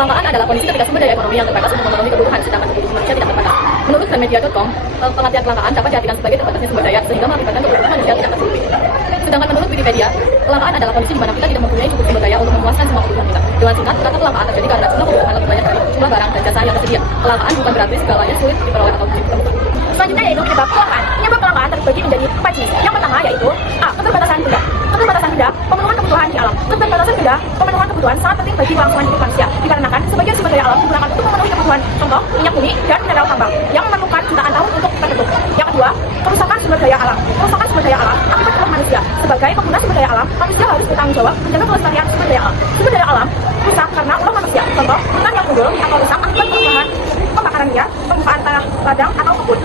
Kelangkaan adalah kondisi ketika sumber daya ekonomi yang terbatas untuk memenuhi kebutuhan, sedangkan kebutuhan manusia tidak terbatas. Menurut Gramedia.com, pengertian kelangkaan dapat diartikan sebagai terbatasnya sumber daya sehingga mengakibatkan kebutuhan manusia tidak terpenuhi. Sedangkan menurut Wikipedia, kelangkaan adalah kondisi di mana kita tidak mempunyai cukup sumber daya untuk memuaskan semua kebutuhan kita. Dengan singkat, kata kelangkaan terjadi karena jumlah kebutuhan lebih banyak dari jumlah barang dan jasa yang tersedia. Kelangkaan bukan berarti segalanya sulit diperoleh atau ditemukan. Selanjutnya yaitu penyebab kelangkaan. Penyebab kelangkaan terbagi menjadi 4 jenis. Yang pertama yaitu A. Keterbatasan benda. Keterbatasan benda, pemenuhan kebutuhan di alam. Keterbatasan benda, pemenuhan kebutuhan sangat penting bagi kelangsungan hidup manusia. Dikarenakan sebagian sumber daya alam digunakan untuk memenuhi kebutuhan, contoh minyak bumi dan mineral tambang yang memerlukan jutaan tahun untuk terbentuk. Yang kedua, kerusakan sumber daya alam. Kerusakan sumber daya alam akibat ulah manusia. Sebagai pengguna sumber daya alam, manusia harus bertanggung jawab menjaga kelestarian sumber daya alam. Sumber daya alam rusak karena ulah manusia, contoh hutan yang gundul atau rusak akibat pembakaran liar, pembukaan tanah ladang atau kebun.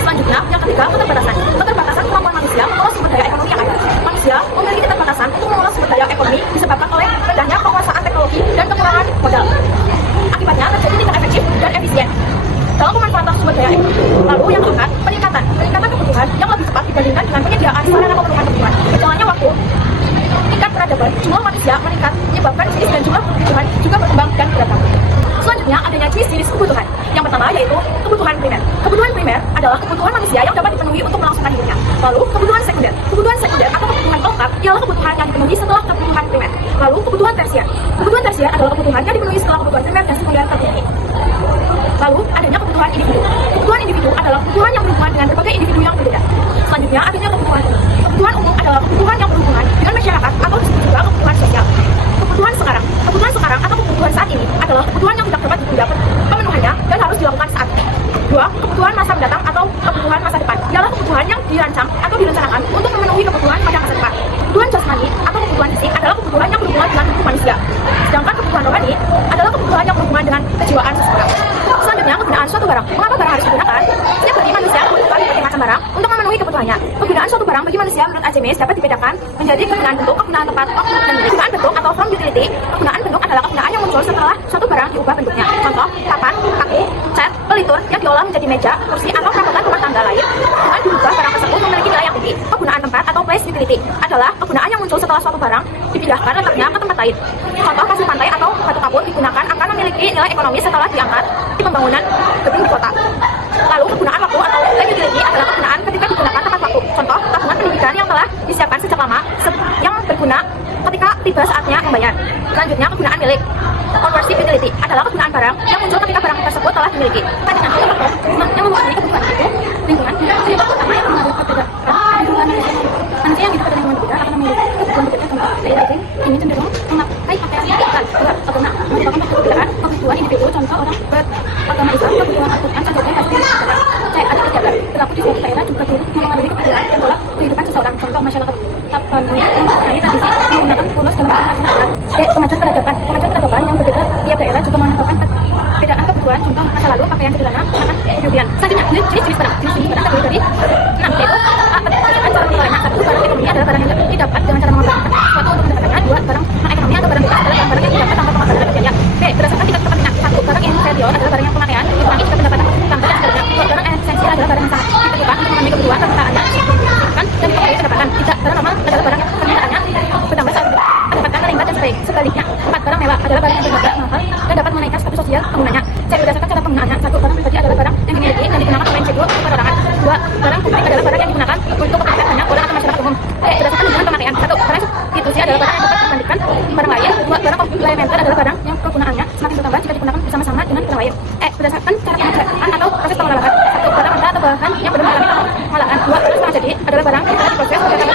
Selanjutnya, yang ketiga, keterbatasan. Keterbatasan kemampuan manusia mengolah sumber daya ekonomi yang ada. Manusia memiliki keterbatasan untuk mengolah sumber daya ekonomi disebabkan oleh rendahnya penguasaan teknologi dan kekurangan modal. Akibatnya terjadi tidak efektif dan efisien dalam pemanfaatan sumber daya ekonomi. Lalu yang keempat, peningkatan kebutuhan yang lebih cepat dibandingkan dengan penyediaan sarana pemenuhan kebutuhan. Berjalannya waktu, tingkat peradaban, jumlah manusia meningkat, menyebabkan jenis dan jumlah kebutuhan juga berkembang dan beragam. Selanjutnya, adanya jenis kebutuhan. Yang pertama yaitu kebutuhan primer. Kebutuhan primer adalah kebutuhan manusia yang dapat dipenuhi untuk melangsungkan hidupnya. Lalu kebutuhan sekunder. Kebutuhan sekunder atau kebutuhan pelengkap ialah kebutuhan yang dipenuhi setelah kebutuhan primer. Lalu kebutuhan tersier. Kebutuhan tersier adalah kebutuhan yang dipenuhi setelah kebutuhan primer dan sekunder terpenuhi. Lalu adanya kebutuhan individu. Kebutuhan individu adalah kebutuhan yang berhubungan dengan berbagai individu yang berbeda. Selanjutnya adanya kebutuhan umum. Kebutuhan umum adalah kebutuhan yang berhubungan dengan masyarakat atau disebut juga kebutuhan sosial. Kebutuhan sekarang. Kebutuhan sekarang atau kebutuhan saat ini adalah kebutuhan yang tidak dapat ditunda pemenuhannya dan harus dilakukan saat ini. Dua, kebutuhan masa mendatang atau kebutuhan masa depan ialah kebutuhan yang dirancang atau direncanakan untuk memenuhi kebutuhan pada masa depan. Kebutuhan jasmani atau kebutuhan fisik adalah kebutuhan yang berhubungan dengan tubuh manusia. Sedangkan kebutuhan rohani adalah kebutuhan yang berhubungan dengan kejiwaan seseorang. Selanjutnya, kegunaan suatu barang. Mengapa barang harus digunakan? Setiap hari manusia membutuhkan berbagai macam barang untuk memenuhi kebutuhannya. Kegunaan suatu barang bagi manusia menurut Archimedes dapat dibedakan menjadi kegunaan bentuk, kegunaan tempat, dan kegunaan bentuk atau from utility. Kegunaan bentuk adalah kegunaan yang muncul setelah suatu barang diubah bentuknya. Contoh, papan, kaki, cat, pelitur yang diolah menjadi meja, kursi, atau perabotan rumah tangga lain. Dengan diubah barang tersebut memiliki nilai yang tinggi. Kegunaan tempat atau place utility adalah kegunaan yang muncul setelah suatu barang dipindahkan letaknya ke tempat lain. Contoh, pasir pantai atau batu kapur digunakan akan memiliki nilai ekonomi setelah diangkat di pembangunan gedung di kota. Lalu kegunaan waktu atau time utility adalah kegunaan ketika digunakan tepat waktu. Contoh, tabungan pendidikan yang telah disiapkan sejak lama yang berguna ketika tiba saatnya membayar. Selanjutnya, kegunaan milik. Ownership utility adalah kegunaan barang yang muncul ketika barang tersebut telah dimiliki. Selanjutnya, yang mempunyai kebutuhan itu lingkungan. Penyebab utama yang mengaruhi perbedaan lingkungan manusia yang hidup pada lingkungan berbeda akan memiliki kebutuhan berbeda. Contoh, daya daging ini cenderung memakai pakaian yang ketat. Dua, agama merupakan perbedaan kebutuhan individu. Contoh, orang beragama Islam kebutuhan Al-Quran cenderung pasti dilakukan. C, ada kegiatan berlaku di suatu daerah juga turut mempengaruhi kepercayaan dan pola kehidupan seseorang. Contoh, masyarakat Tapanuli yang mempunyai tradisi menggunakan ulos dalam masyarakat. D, kemajuan peradaban. Kemajuan peradaban yang berbeda tiap daerah juga menyebabkan perbedaan kebutuhan. Contoh, masa lalu pakaian sederhana sangat kemudian. Selanjutnya, jenis barang. Jenis barang terdiri dari 6, yaitu perbedaan cara menilainya. 1, barang ekonomi adalah barang yang didapat dengan cara memanfaatkan sesuatu untuk mendapatkannya. 2, barang ekonomi atau barang bebas adalah barang yang didapat tanpa pemasaran dan biaya. B, berdasarkan tingkat kepentingan. 1, barang inferior adalah barang yang pemakaian dikurangi jika pendapatan tambah dan seterusnya. 2, barang esensial adalah barang yang sangat diperlukan untuk memenuhi kebutuhan permintaannya signifikan dan dipakai pendapatan. 3, barang normal adalah barang yang permintaannya bertambah saat mendapatkan meningkat dan sebaliknya. 4, barang mewah adalah barang yang berharga mahal dan dapat menaikkan status sosial penggunanya. C, berdasarkan cara penggunaannya. 1, barang pribadi adalah barang yang dimiliki dan digunakan oleh individu perorangan. 2, barang publik adalah barang yang digunakan untuk kepentingan banyak orang atau masyarakat umum. E, berdasarkan lingkungan pemakaian. 1, barang institusi adalah barang yang dapat dibandingkan barang lain. 2, barang komplementer adalah barang yang kegunaannya semakin bertambah jika digunakan bersama-sama dengan barang lain. E, berdasarkan cara pengerjaan atau proses pengolahan. 1, barang ada atau bahan yang belum mengalami pengolahan. 2, barang setengah jadi adalah barang yang telah diproses tapi belum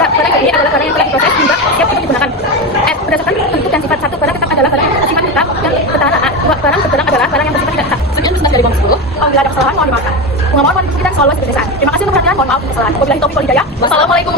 barang jadi adalah barang yang telah diproses hingga siap untuk digunakan. F, berdasarkan bentuk dan sifat. 1, barang tetap adalah barang yang bersifat tetap dan bertahan lama. 2, barang bergerak adalah barang yang bersifat tidak tetap. Sekian pesan dari Bang Sulu. Apabila ada kesalahan mohon dimaafkan. Mohon maaf kita selalu seperti saat. Terima kasih untuk perhatian. Mohon maaf untuk kesalahan. Wabillahi taufiq wal hidayah. Wassalamualaikum.